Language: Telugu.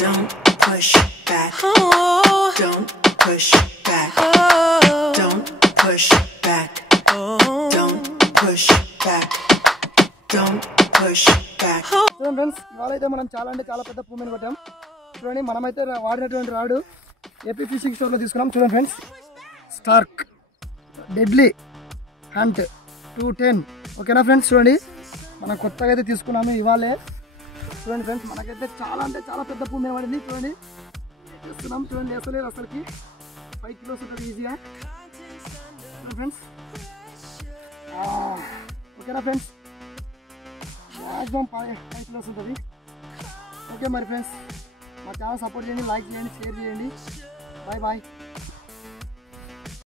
Don't push back. Oh. Don't push back. Oh. Don't push back. Oh. Don't push back. Don't push back. చూడండి ఫ్రెండ్స్, ఇవాళ అయితే మనం చాలా అంటే చాలా పెద్ద పూమెని కొట్టాం. చూడండి, మనమైతే వాడినటువంటి రాడు ఏపీ ఫిషింగ్ స్టోర్లో తీసుకున్నాం. చూడండి ఫ్రెండ్స్, స్టార్క్ డెడ్లీ హంట్ 210. ఓకేనా ఫ్రెండ్స్, చూడండి మనం కొత్తగా అయితే తీసుకున్నాము ఇవాళే. చూడండి ఫ్రెండ్స్, మనకైతే చాలా అంటే చాలా పెద్ద పూమెని పడింది. చూడండి చేస్తున్నాం, చూడండి వేసలేదు అసలుకి 5 కిలోస్ ఉంటుంది ఈజీగా. చూడండి ఫ్రెండ్స్, ఓకేనా ఫ్రెండ్స్, మ్యాక్సిమం 5 కిలోస్ ఉంటుంది. ఓకే మరి ఫ్రెండ్స్, మా ఛానల్ సపోర్ట్ చేయండి, లైక్ చేయండి, షేర్ చేయండి. Bye bye.